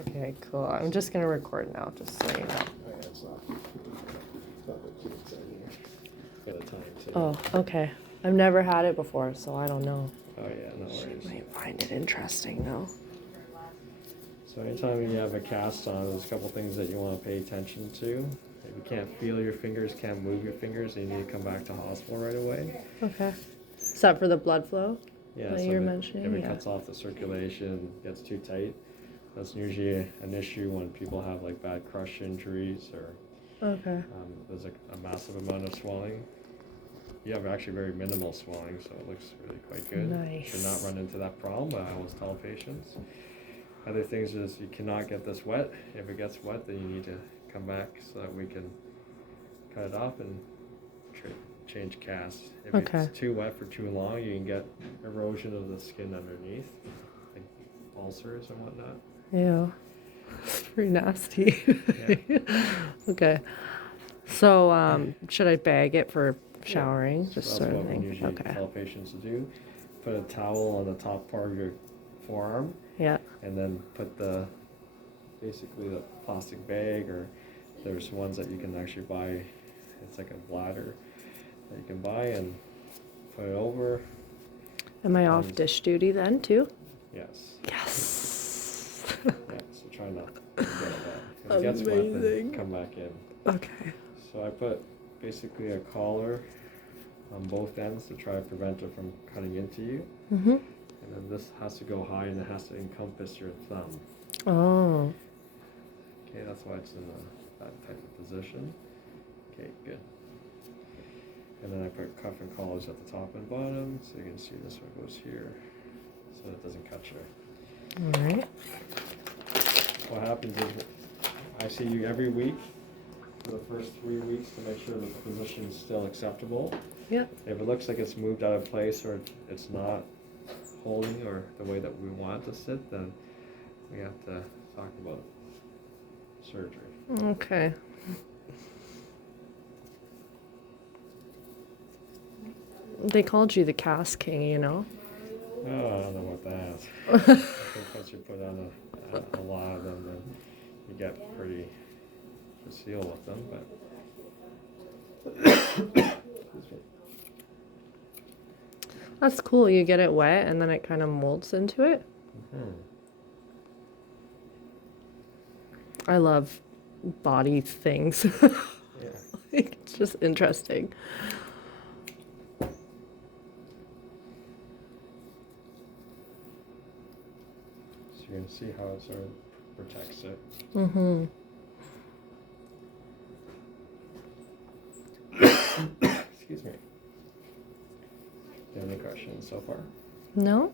Okay, cool. I'm just gonna record now, just so you know. Oh, yeah, it's not the kids in here. Got a time too. Oh, okay. I've never had it before, so I don't know. Oh yeah, no You worries. might find it interesting though. So anytime you have a cast on, there's a couple things that you want to pay attention to. If you can't feel your fingers, can't move your fingers, then you need to come back to hospital right away. Okay. Is that for the blood flow? Yeah, That so you're if mentioning? it Yeah. cuts off the circulation, gets too tight, that's usually an issue when people have like bad crush injuries or Okay. there's a massive amount of swelling. You have actually very minimal swelling, so it looks really quite good. Nice. Should not run into that problem, but I always tell patients. Other things is you cannot get this wet. If it gets wet, then you need to come back so that we can cut it off and change cast. If Okay. it's too wet for too long, you can get erosion of the skin underneath, like ulcers and whatnot. Ew. It's pretty nasty. Yeah. Okay. So, should I bag it for showering? Yeah. Just So sort that's of what we thing. usually Okay. tell patients to do. Put a towel on the top part of your forearm. Yeah. And then put basically the plastic bag, or there's ones that you can actually buy. It's like a bladder that you can buy and put it over. Am I off And- dish duty then too? Yes. Yes. Yeah, so try not to get it wet. If it gets wet, then Amazing. come back in. Okay. So I put basically a collar on both ends to try to prevent it from cutting into you. Mm-hmm. And then this has to go high and it has to encompass your thumb. Oh. Okay, that's why it's in that type of position. Okay, good. And then I put cuff and collars at the top and bottom, so you can see this one goes here, so it doesn't cut you. All right. What happens is I see you every week for the first 3 weeks to make sure that the position is still acceptable. Yep. If it looks like it's moved out of place or it's not holding or the way that we want it to sit, then we have to talk about surgery. Okay. They called you the cast king, you know? Oh, I don't know about that. I think once you put on a lot of them, then you get pretty facile with them, but That's cool. You get it wet and then it kind of molds into it. Mhm. I love body things. Yeah. It's just interesting. So you're gonna see how it sort of protects it. Mm-hmm. Excuse me. Do you have any questions so far? No?